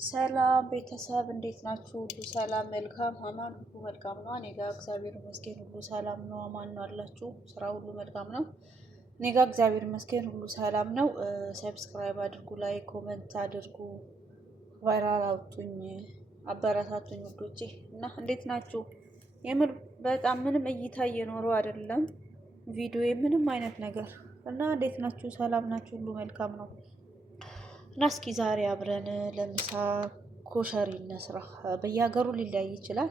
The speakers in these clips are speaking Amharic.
ሰላም ቤተሰብ እንዴት ናችሁ? ሁሉ ሰላም መልካም አማን ሁሉ መልካም ነው። እኔ ጋር እግዚአብሔር ይመስገን ሁሉ ሰላም ነው። አማን ነው አላችሁ? ስራ ሁሉ መልካም ነው። እኔ ጋር እግዚአብሔር ይመስገን ሁሉ ሰላም ነው። ሰብስክራይብ አድርጉ፣ ላይክ ኮመንት አድርጉ፣ ቫይራል አውጡኝ፣ አበረታቱኝ ውዶቼ። እና እንዴት ናችሁ? የምር በጣም ምንም እይታ እየኖረው አይደለም ቪዲዮ ምንም አይነት ነገር እና እንዴት ናችሁ? ሰላም ናችሁ? ሁሉ መልካም ነው። እና እስኪ ዛሬ አብረን ለምሳ ኮሸሪ እንስራ። በየሀገሩ ሊለያይ ይችላል።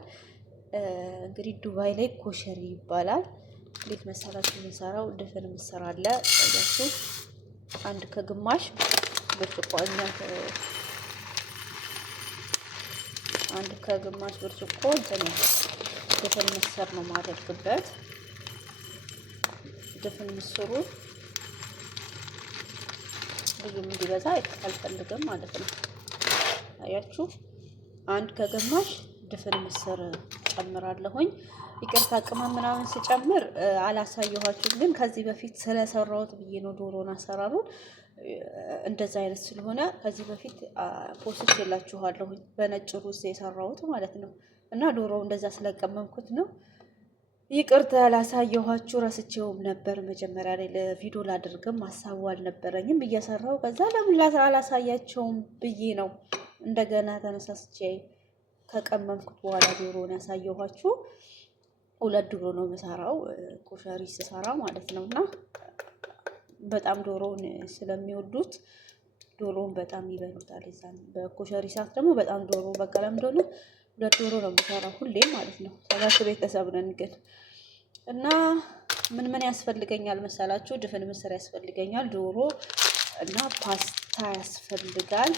እንግዲህ ዱባይ ላይ ኮሸሪ ይባላል። እንዴት መሰላችሁ የምንሰራው? ድፍን ምስር አለ ታያችሁ፣ አንድ ከግማሽ ብርጭቆ አንድ ከግማሽ ብርጭቆ ድፍን ምስር ነው የማደርግበት። ድፍን ምስሩ ብዙም እንዲበዛ አልፈልግም ማለት ነው። አያችሁ፣ አንድ ከግማሽ ድፍን ምስር ጨምራለሁኝ። ይቅርታ ቅመም ምናምን ስጨምር አላሳየኋችሁም፣ ግን ከዚህ በፊት ስለሰራሁት ብዬ ነው። ዶሮን አሰራሩን እንደዛ አይነት ስለሆነ ከዚህ በፊት ፖስት የላችኋለሁኝ በነጭ ሩዝ የሰራሁት ማለት ነው። እና ዶሮው እንደዛ ስለቀመምኩት ነው። ይቅርታ ያላሳየኋችሁ፣ ረስቼውም ነበር። መጀመሪያ ላይ ለቪዲዮ ላድርግም ሀሳቡ አልነበረኝም እየሰራው ከዛ ለምን አላሳያቸውም ብዬ ነው እንደገና ተነሳስቼ ከቀመምኩት በኋላ ዶሮውን ያሳየኋችሁ። ሁለት ዶሮ ነው የምሰራው ኮሸሪ ስሰራ ማለት ነው። እና በጣም ዶሮውን ስለሚወዱት ዶሮውን በጣም ይበሉታል። ይዛን በኮሸሪ ሰዓት ደግሞ በጣም ዶሮ በቃ ለምንድን ነው ሁለት ዶሮ ነው የምሰራው ሁሌም ማለት ነው። ሰባት ቤተሰብ ነን ግን። እና ምን ያስፈልገኛል መሰላችሁ? ድፍን ምስር ያስፈልገኛል፣ ዶሮ እና ፓስታ ያስፈልጋል፣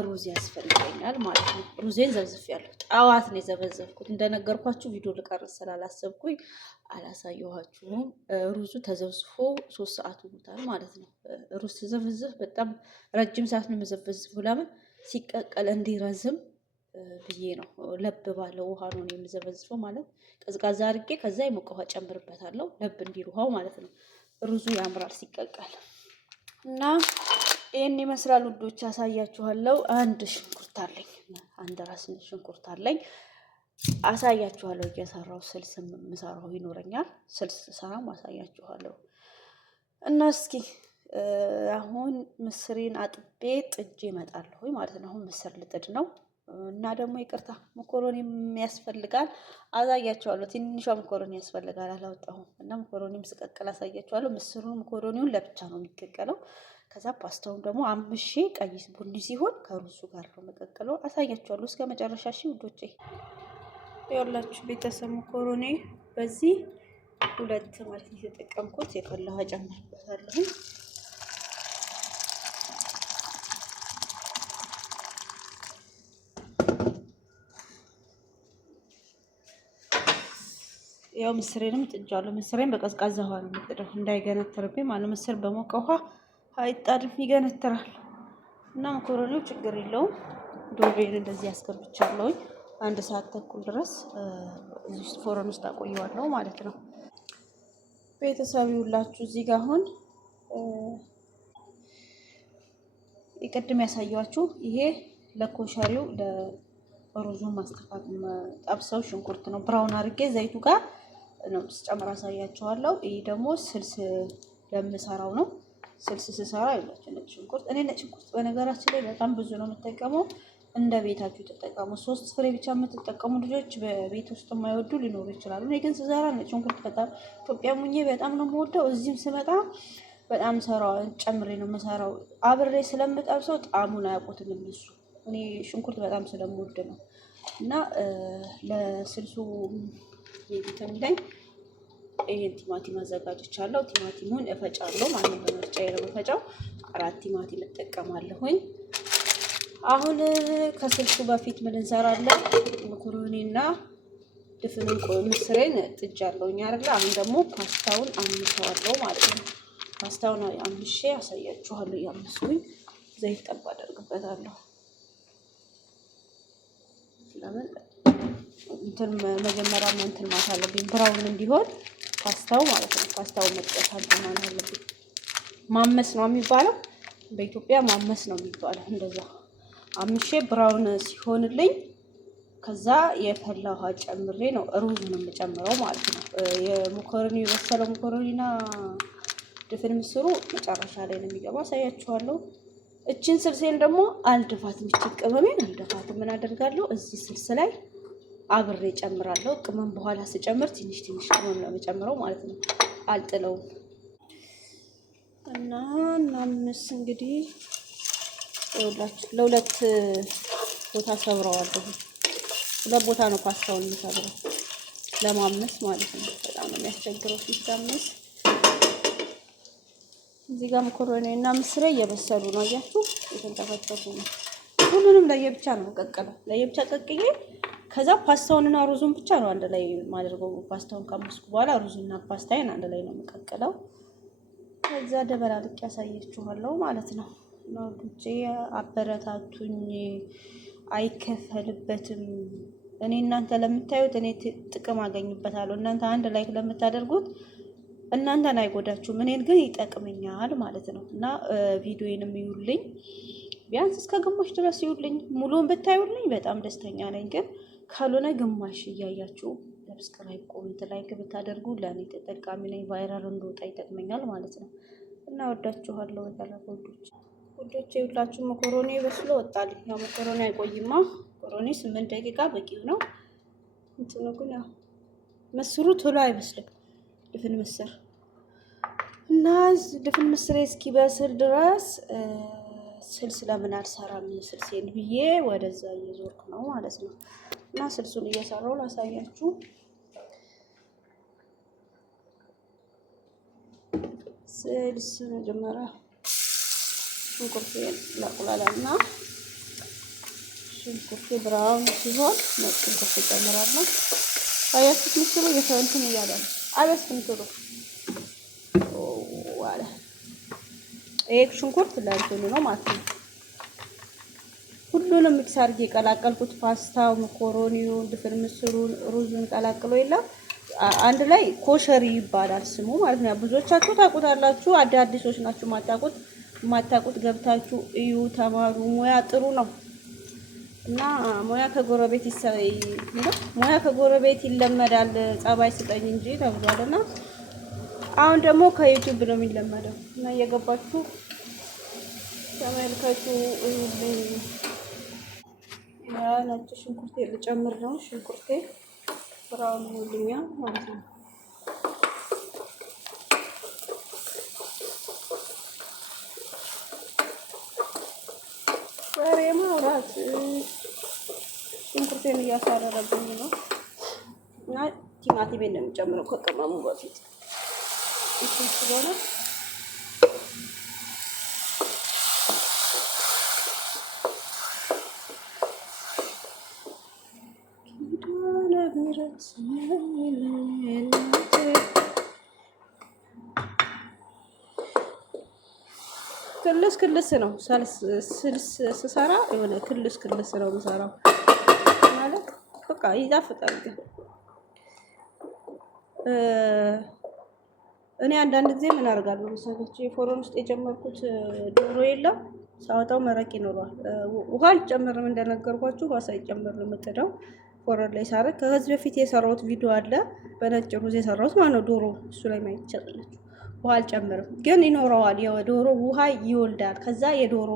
ሩዝ ያስፈልገኛል ማለት ነው። ሩዜን ዘብዝፌያለሁ። ጠዋት ነው የዘበዘብኩት። እንደነገርኳችሁ ቪዲዮ ልቀርጽ ስላላሰብኩኝ አላሳየኋችሁም። ሩዙ ተዘብዝፎ 3 ሰዓት ሆኖታል ማለት ነው። ሩዝ ተዘብዝፍ በጣም ረጅም ሰዓት ነው የምዘበዝፈው። ለምን ሲቀቀል እንዲረዝም ብዬ ነው። ለብ ባለ ውሃ ነው የምዘበዝፈው ማለት ቀዝቃዛ አድርጌ ከዛ የሞቀ ውሃ ጨምርበታለሁ ለብ እንዲል ውሃው ማለት ነው። ሩዙ ያምራል ሲቀቀል። እና ይሄን ይመስላል ውዶች፣ አሳያችኋለሁ። አንድ ሽንኩርት አለኝ፣ አንድ ራስ ሽንኩርት አለኝ። አሳያችኋለሁ እየሰራው ስልስ የምሰራው ይኖረኛል። ስልስ ሰራም አሳያችኋለሁ። እና እስኪ አሁን ምስሬን አጥቤ ጥጄ እመጣለሁ ማለት ነው። አሁን ምስር ልጥድ ነው። እና ደግሞ ይቅርታ መኮሮኒም ያስፈልጋል፣ አሳያችኋለሁ። ትንሿ መኮሮኒ ያስፈልጋል፣ አላወጣሁም። እና መኮሮኒም ስቀቅል አሳያችኋለሁ። ምስሩን መኮሮኒውን ለብቻ ነው የሚቀቀለው። ከዛ ፓስታውን ደግሞ አምሼ ቀይ ቡኒ ሲሆን ከሩዙ ጋር ነው መቀቀለው። አሳያችኋለሁ እስከ መጨረሻ። እሺ ውዶቼ፣ ይኸውላችሁ ቤተሰብ መኮሮኒ በዚህ 2 ማለት የተጠቀምኩት የፈላ ውሃ ጨምርበታለሁ። ያው ምስሬንም ጥጃለሁ። ምስሬን በቀዝቃዛ ውሃ ነው የምጥደው እንዳይገነትርብኝ ማለት። ምስር በሞቀ ውሃ አይጣድም፣ ይገነትራል። እና መኮረኒው ችግር የለውም። ዶሮዬን እንደዚህ ያስገብቻለሁኝ 1 ሰዓት ተኩል ድረስ እዚህ ውስጥ ፎረን ውስጥ አቆየዋለሁ ማለት ነው። ቤተሰብ ይውላችሁ እዚህ ጋር አሁን የቀድም ያሳያችሁ ይሄ ለኮሸሪው ለሩዙን ማስተካከል ጠብሰው ሽንኩርት ነው ብራውን አድርጌ ዘይቱ ጋር ነው ስጨምር አሳያችኋለሁ። ይሄ ደግሞ ስልስ ለምሰራው ነው። ስልስ ስሰራ ይላችሁ ነጭ ሽንኩርት። እኔ ነጭ ሽንኩርት በነገራችን ላይ በጣም ብዙ ነው የምጠቀመው። እንደ ቤታችሁ ተጠቀሙ። 3 ፍሬ ብቻ የምትጠቀሙ ልጆች በቤት ውስጥ የማይወዱ ሊኖሩ ይችላሉ። እኔ ግን ስሰራ ነጭ ሽንኩርት በጣም ኢትዮጵያ ሙኜ በጣም ነው የምወደው። እዚህም ስመጣ በጣም ሰራው ጨምሬ ነው የምሰራው። አብሬ ስለምጠብሰው ጣዕሙን አያውቁትም እነሱ። እኔ ሽንኩርት በጣም ስለምወድ ነው። እና ለስልሱ የቪታሚን ላይ ይሄን ቲማቲም አዘጋጅቻለሁ። ቲማቲሙን እፈጫለሁ ማለት ነው። በመፍጫዬ ነው የምፈጫው። 4 ቲማቲም እጠቀማለሁኝ። አሁን ከስልሱ በፊት ምን እንሰራለን? መኮሮኒና ድፍን ምስሬን ጥጃለሁኝ አይደል? አሁን ደግሞ ፓስታውን አምሰዋለሁ ማለት ነው። ፓስታውን አምሼ አሳያችኋለሁ። ያምስኩኝ ዘይት ጠብ አደርግበታለሁ። ለምን እንትን መጀመሪያ እንትን ማለት አለብኝ ብራውን እንዲሆን ፓስታው ማለት ነው። ፓስታው መጥበስ አለብኝ። ማመስ ነው የሚባለው በኢትዮጵያ ማመስ ነው የሚባለው እንደዛ አምሼ ብራውን ሲሆንልኝ ከዛ የፈላ ውሃ ጨምሬ ነው ሩዙን የምጨምረው ማለት ነው። የመኮረኒ የበሰለው መኮረኒና ድፍን ምስሩ መጨረሻ ላይ ነው የሚገባው፣ አሳያችኋለሁ። እቺን ስልሴን ደግሞ አልደፋትም፣ እቺን ቅመሜን አልደፋትም። ምን አደርጋለሁ እዚህ ስልስ ላይ አብሬ ጨምራለሁ። ቅመም በኋላ ስጨምር ትንሽ ትንሽ ቅመም ነው የምጨምረው ማለት ነው፣ አልጥለውም። እና እናምስ እንግዲህ ይኸውላችሁ ለሁለት ቦታ ሰብረዋለሁ። ሁለት ቦታ ነው ፓስታውን የምሰብረው ለማመስ ማለት ነው። በጣም ነው የሚያስቸግረው ሲታመስ። እዚህ ጋር መኮረኒ እና ምስር እየበሰሉ ነው፣ አያችሁ የተንጠፈጠፉ ነው። ሁሉንም ለየብቻ ነው መቀቀለው፣ ለየብቻ ቀቅዬ ከዛ ፓስታውንና ሩዙን ብቻ ነው አንድ ላይ ማድረገው። ፓስታውን ካመስኩ በኋላ ሩዙና ፓስታዬን አንድ ላይ ነው መቀቀለው። ከዛ ደበላልቄ ያሳያችኋለሁ ማለት ነው። ወንዶቼ አበረታቱኝ፣ አይከፈልበትም። እኔ እናንተ ለምታዩት እኔ ጥቅም አገኝበታለሁ። እናንተ አንድ ላይክ ለምታደርጉት እናንተን አይጎዳችሁም፣ እኔን ግን ይጠቅመኛል ማለት ነው። እና ቪዲዮዬንም ይዩልኝ፣ ቢያንስ እስከ ግማሽ ድረስ ይዩልኝ። ሙሉውን ብታዩልኝ በጣም ደስተኛ ነኝ። ግን ካልሆነ ግማሽ እያያችሁ ሰብስክራይብ፣ ኮሜንት፣ ላይክ ብታደርጉ ለእኔ ተጠቃሚ ነኝ፣ ቫይራል እንደወጣ ይጠቅመኛል ማለት ነው። እና ወዳችኋለሁ። በተረፈ ውዶቼ ይኸውላችሁ መኮረኒ በስሎ ወጣል። ያው መኮረኒ አይቆይማ፣ መኮረኒ 8 ደቂቃ በቂው ነው። እንትኑ ግን ያው ምስሩ ቶሎ አይበስልም፣ ድፍን ምስር እና ድፍን ምስር እስኪበስል ድረስ ስልስ ለምን አልሰራም ስልሴን ብዬ ወደዛ እየዞርኩ ነው ማለት ነው። እና ስልሱን እየሰራው ላሳያችሁ። ስልስ መጀመሪያ ሽንኩርቴን ላቁላላና ሽንኩርቴ ብራውን ሲሆን ነጭ ሽንኩርት እጨምራለሁ። አያችሁት ምስሩ እየተንትን እያለ ነው፣ አይበስልም ቶሎ ዋለ። ይሄ ሽንኩርት ለእንትኑ ነው ማለት ነው። ሁሉንም ሚክስ አድርጌ የቀላቀልኩት ፓስታው፣ መኮረኒውን፣ ድፍን ምስሩን፣ ሩዙን ቀላቅሎ የለም አንድ ላይ ኮሸሪ ይባላል ስሙ ማለት ነው። ብዙዎቻችሁ ታውቁታላችሁ፣ አዳዲሶች ናችሁ ማታውቁት ገብታችሁ እዩ፣ ተማሩ። ሙያ ጥሩ ነው እና ሙያ ከጎረቤት ይለመዳል፣ ጸባይ ስጠኝ እንጂ ተብሏልና አሁን ደግሞ ከዩቲዩብ ነው የሚለመደው። እና እየገባችሁ ተመልከቱ እዩልኝ። ያ ነጭ ሽንኩርቴ ልጨምር ነው። ሽንኩርቴ ብራውን ይልኛል ማለት ነው። ወሬ ማውራት ሽንኩርቴን እያሳረረብኝ ነው። እና ቲማቲሜን ነው የምጨምረው ከቅመሙ በፊት እሱ ስለሆነ ክልስ ነው ስልስ ስሰራ የሆነ ክልስ ነው የምሰራው ማለት በቃ ይጣፍጣል። ግን እኔ አንዳንድ ጊዜ ምን አደርጋለሁ መሰለች ፎሮን ውስጥ የጨመርኩት ዶሮ የለም ሳወጣው መረቅ ይኖረዋል። ውሃ አልጨምርም እንደነገርኳችሁ፣ ውሃ ሳይጨምር ነው የምጥደው ፎሮን ላይ ሳረግ። ከዚህ በፊት የሰራሁት ቪዲዮ አለ በነጭ ሩዝ የሰራሁት ማለት ነው ዶሮ፣ እሱ ላይ ማየት ትችላላችሁ። ውሃ አልጨምርም ግን ይኖረዋል። የዶሮ ውሃ ይወልዳል። ከዛ የዶሮ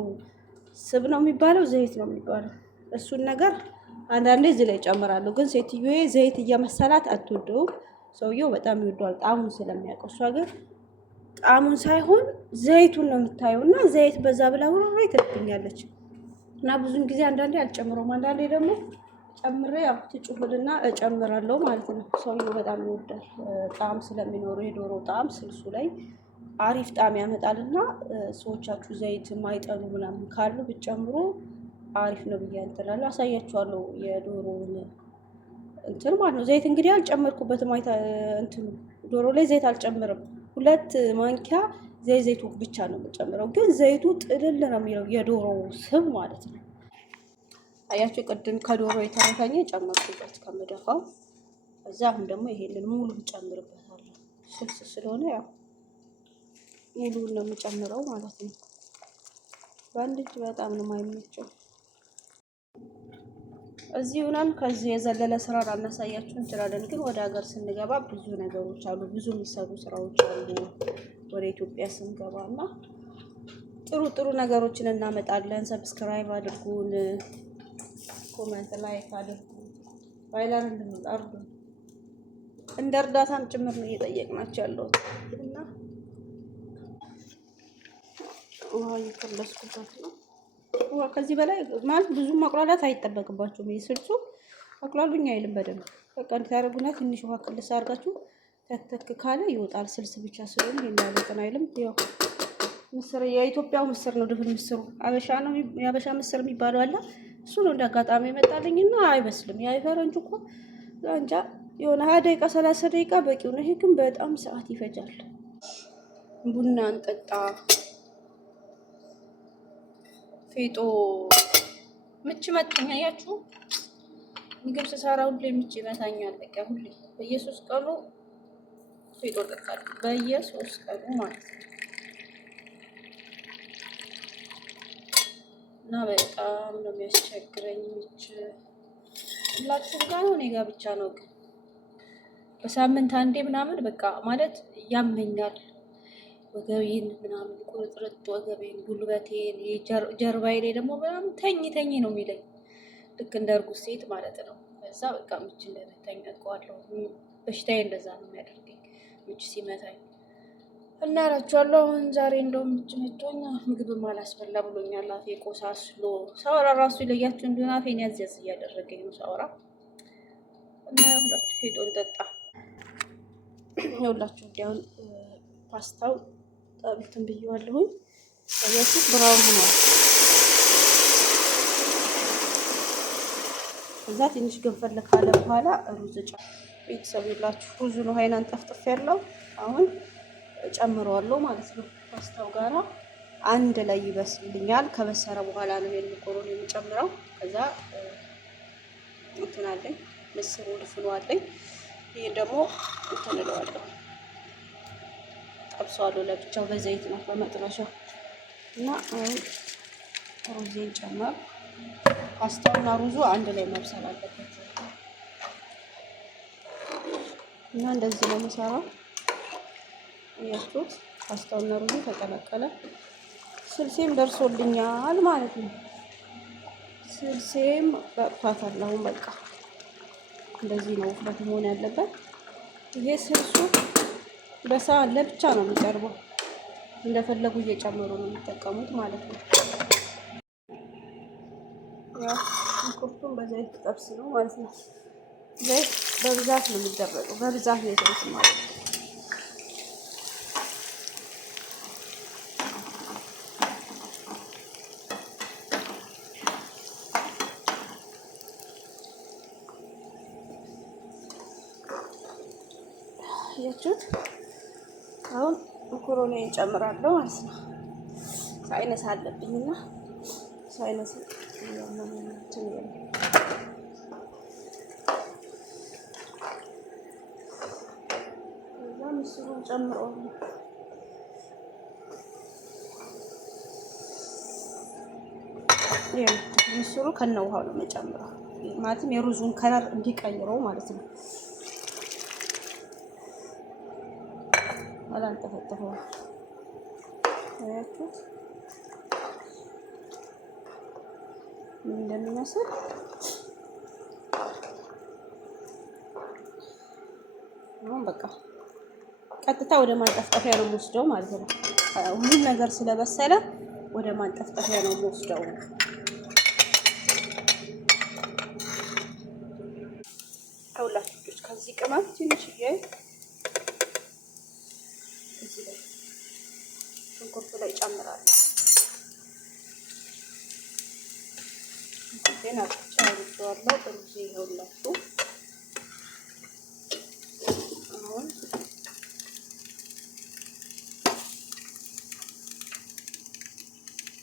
ስብ ነው የሚባለው ዘይት ነው የሚባለው፣ እሱን ነገር አንዳንዴ እዚህ ላይ ጨምራለሁ። ግን ሴትዮዬ ዘይት እየመሰላት አትወደውም። ሰውየው በጣም ይወደዋል ጣዕሙን ስለሚያውቀው። እሷ ግን ጣዕሙን ሳይሆን ዘይቱን ነው የምታየው። እና ዘይት በዛ ብላ ወራ ትልብኛለች። እና ብዙን ጊዜ አንዳንዴ አልጨምረውም፣ አንዳንዴ ደግሞ ጨምሬ ያው ትጩህልና እጨምራለሁ ማለት ነው። ሰውየው በጣም ይወዳል ጣዕም ስለሚኖረው፣ የዶሮ ጣዕም ስልሱ ላይ አሪፍ ጣዕም ያመጣልና ሰዎቻችሁ ዘይት ማይጠሉ ምናምን ካሉ ብጨምሩ አሪፍ ነው ብዬ እንትላለሁ። አሳያችኋለሁ የዶሮውን እንትን ማለት ነው። ዘይት እንግዲህ አልጨመርኩበትም። እንትኑ ዶሮ ላይ ዘይት አልጨምርም። 2 ማንኪያ ዘይቱ ብቻ ነው የምጨምረው። ግን ዘይቱ ጥልል ነው የሚለው የዶሮው ስብ ማለት ነው። አያችሁ ቅድም ከዶሮ የተረፈኝ ጨመርኩበት ከምደፋው። እዛ አሁን ደግሞ ይሄንን ሙሉ ጨምርበታለሁ። ስልስ ስለሆነ ያው ሙሉውን ነው የምጨምረው ማለት ነው። በአንድ እጅ በጣም ነው የማይመቸው። እዚህ ሆነን ከዚህ የዘለለ ስራ ላናሳያችሁ እንችላለን። ግን ወደ ሀገር ስንገባ ብዙ ነገሮች አሉ፣ ብዙ የሚሰሩ ስራዎች አሉ። ወደ ኢትዮጵያ ስንገባ እና ጥሩ ጥሩ ነገሮችን እናመጣለን። ሰብስክራይብ አድርጉን፣ ኮሜንት ላይክ አድርጉ፣ ባይላር እንድንላርዱ እንደ እርዳታም ጭምር ነው እየጠየቅናቸው ያለው እና ውሃ እየከለስኩበት ነው። ውሃ ከዚህ በላይ ማለት ብዙ ማቁላላት አይጠበቅባችሁም። ስልሱ አቁላሉኝ አይልም በደንብ በቃ እንድታደርጉና ትንሽ ውሃ ቅልስ አድርጋችሁ ተክተክ ካለ ይወጣል። ስልስ ብቻ ስለሆነ የሚያበጥን አይልም። ያው ምስር የኢትዮጵያው ምስር ነው፣ ድፍን ምስሩ አበሻ ነው። የአበሻ ምስር የሚባለው አለ። እሱ ነው እንደ አጋጣሚ የመጣልኝና አይበስልም። ያ ፈረንጅ እኮ እንጃ የሆነ 20 ደቂቃ 30 ደቂቃ በቂው ነው። ይሄ ግን በጣም ሰዓት ይፈጃል። ቡና እንጠጣ። ፌጦ ምች መታኝ። አያችሁ ምግብ ስሰራ ሁሌ ምች ይመታኛል። በቃ ሁሌ በየ3 ቀኑ ፌጦ ጠጣለሁ። በየ3 ቀኑ ማለት ነው። እና በጣም ነው የሚያስቸግረኝ ምች። ሁላችሁም ጋር ነው፣ እኔ ጋር ብቻ ነው። ግን በሳምንት አንዴ ምናምን በቃ ማለት ያመኛል። ወገቤን ምናምን ቁርጥርጥ፣ ወገቤን፣ ጉልበቴን፣ ጀርባዬ ላይ ደግሞ ምናምን ተኝ ነው የሚለኝ፣ ልክ እንደ እርጉዝ ሴት ማለት ነው። ከዛ በቃ ምች እንደመታኝ አውቀዋለሁ። በሽታዬ እንደዛ ነው የሚያደርገኝ ምች ሲመታኝ። እና እላችኋለሁ አሁን ዛሬ እንደውም ምች መቶኝ ምግብም አላስበላ ብሎኛል። አፌ ቆሳስሎ ሳወራ ራሱ ይለያችሁ እንደሆነ አፌን ያዝ ያዝ እያደረገኝ ነው ሳወራ። እና ሁላችሁ ፌጦ እንጠጣ። ሁላችሁ እንዲያውን ፓስታው እንትን ብየዋለሁኝ። አያችሁ ብራውን ሆኗል። እዛ ትንሽ ገንፈል ካለ በኋላ ሩዝ ቤተሰብ ይላችሁ ሩዙን ውሃዬን አንጠፍጥፍ ያለው አሁን ጨምረዋለሁ ማለት ነው። ፓስታው ጋራ አንድ ላይ ይበስልኛል። ከበሰረ በኋላ ነው ይሄን መኮሮኒ የምጨምረው። ከዛ እንትን አለኝ ምስሩ ድፍኑ አለኝ። ይሄ ደግሞ እንትን እለዋለሁ ጠብሰዋለሁ ለብቻው በዘይት ነው በመጥበሻ። እና አሁን ሩዜን ጨመር። ፓስታውና ሩዙ አንድ ላይ መብሰል አለበት እና እንደዚህ ነው የምሰራው። ያችሁት ፓስታውና ሩዙ ተቀላቀለ። ስልሴም ደርሶልኛል ማለት ነው። ስልሴም በቅቷታል። አሁን በቃ እንደዚህ ነው ውፍረት መሆን ያለበት። ይሄ ስልሱ በሳህን ለብቻ ነው የሚቀርበው። እንደፈለጉ እየጨመሩ ነው የሚጠቀሙት ማለት ነው። ያው ሽንኩርቱን በዘይት ጠብስ ነው ማለት ነው። ዘይት በብዛት ነው የሚደረገው። በብዛት ነው ዘይት ማለት ነው። ያችሁት አሁን መኮሮኒ እንጨምራለሁ ማለት ነው። ሳይነስ አለብኝና ሳይነስ ያመመችን ያለ እዛ ምስሩን ጨምረዋለሁ። ምስሩ ከነ ውሃው ነው የምጨምረው፣ ማለትም የሩዙን ከለር እንዲቀይረው ማለት ነው። አላንጠፈጠፈው አያችሁት ምን እንደሚመስል። አሁን በቃ ቀጥታ ወደ ማንጠፍጠፊያ ነው የምወስደው ማለት ነው። ሁሉም ነገር ስለበሰለ ወደ ማንጠፍጠፊያ ነው የምወስደው። ሁላችሁ ከዚህ ቅመም ትንሽዬ እዚህ ላይ ሽንኩርቱ ላይ ጨምራለሁ። ሽንኩርቴን አጥቼ አውርጄዋለሁ። ሩዜ ይኸውላችሁ አሁን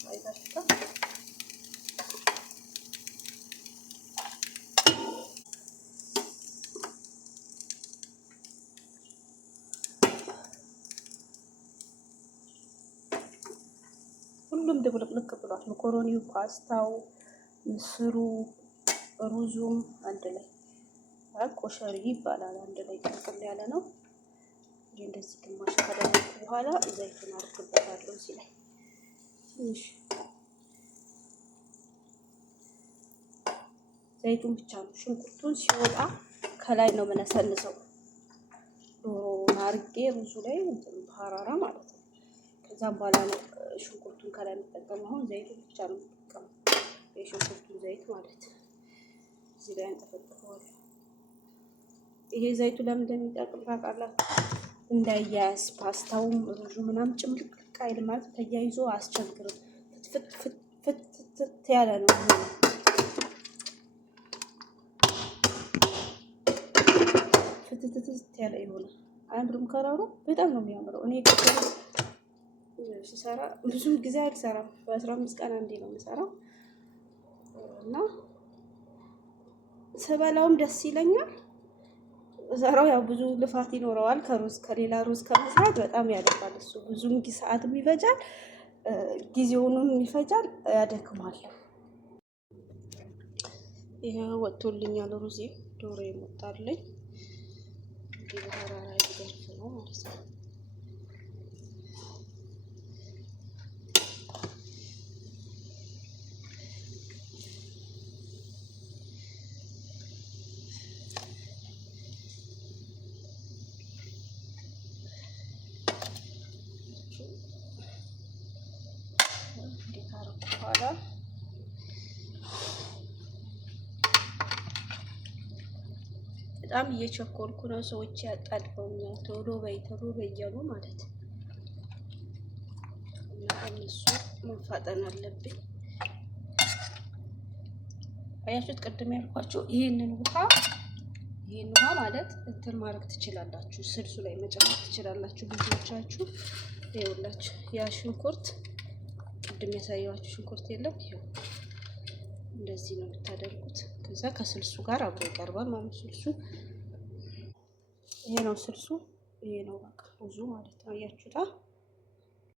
አይታችሁታ ሁሉም ድብልቅልቅ ብሏል። መኮሮኒው፣ ፓስታው፣ ምስሩ ሩዙም አንድ ላይ ኮሸሪ ይባላል። አንድ ላይ ቅልቅል ያለ ነው። እንደዚህ ግማሽ ካደረኩ በኋላ ዘይቱን አድርግበታለሁ። እዚህ ላይ ትንሽ ዘይቱን ብቻ ነው። ሽንኩርቱን ሲወጣ ከላይ ነው የምነሰንሰው። ዶሮውን አድርጌ ሩዙ ላይ እንትን በሐራራ ማለት ነው። ከዛም በኋላ ነው ሽንኩርቱን ከላይ የምጠቀመው። አሁን ዘይቱን ብቻ ነው የምጠቀመው፣ የሽንኩርቱን ዘይት ማለት ነው። እዚህ ላይ እንጠፈጥፈዋለሁ። ይሄ ዘይቱ ለምን እንደሚጠቅም ታውቃላችሁ? እንዳያያዝ ፓስታውም ሩዙ ምናምን ጭምልቅ ቃይል ማለት ተያይዞ አስቸግርም። ፍትፍት ያለ ነው። ፍትትት ያለ ይሆናል። አያምርም? ከለሩ በጣም ነው የሚያምረው። እኔ ስሰራ ብዙም ጊዜ አልሰራም። በ15 ቀን አንዴ ነው የምሰራው እና ስበላውም ደስ ይለኛል። ሰራው ያው ብዙ ልፋት ይኖረዋል። ከሌላ ሩዝ ከመስራት በጣም ያደርጋል። እሱ ብዙም ሰዓትም ይፈጃል፣ ጊዜውንም ይፈጃል፣ ያደክማል። ይሄ ወጥቶልኛል ሩዜ። ዶሮ ይሞጣልኝ እንግዲህ በሐራራ ይገርፍ ነው ማለት ነው። በኋላ በጣም እየቸኮልኩ ነው። ሰዎች ያጣድፈውኛል። ቶሎ በይ እያሉ ማለት ነው። እና እነሱ መፋጠን አለብኝ። አያችሁት? ቅድም ያልኳችሁ ይህንን ውሃ ማለት እንትን ማድረግ ትችላላችሁ። ስልሱ ላይ መጨመር ትችላላችሁ። ብዙዎቻችሁ ይኸውላችሁ ያ ሽንኩርት ቅድም ያሳየኋችሁ ሽንኩርት የለም። ይኸው እንደዚህ ነው የምታደርጉት። ከዛ ከስልሱ ጋር አብሮ ይቀርባል ማለት ስልሱ ይሄ ነው። ስልሱ ይሄ ነው። በቃ ሩዙ ማለት ነው። አያችሁታ?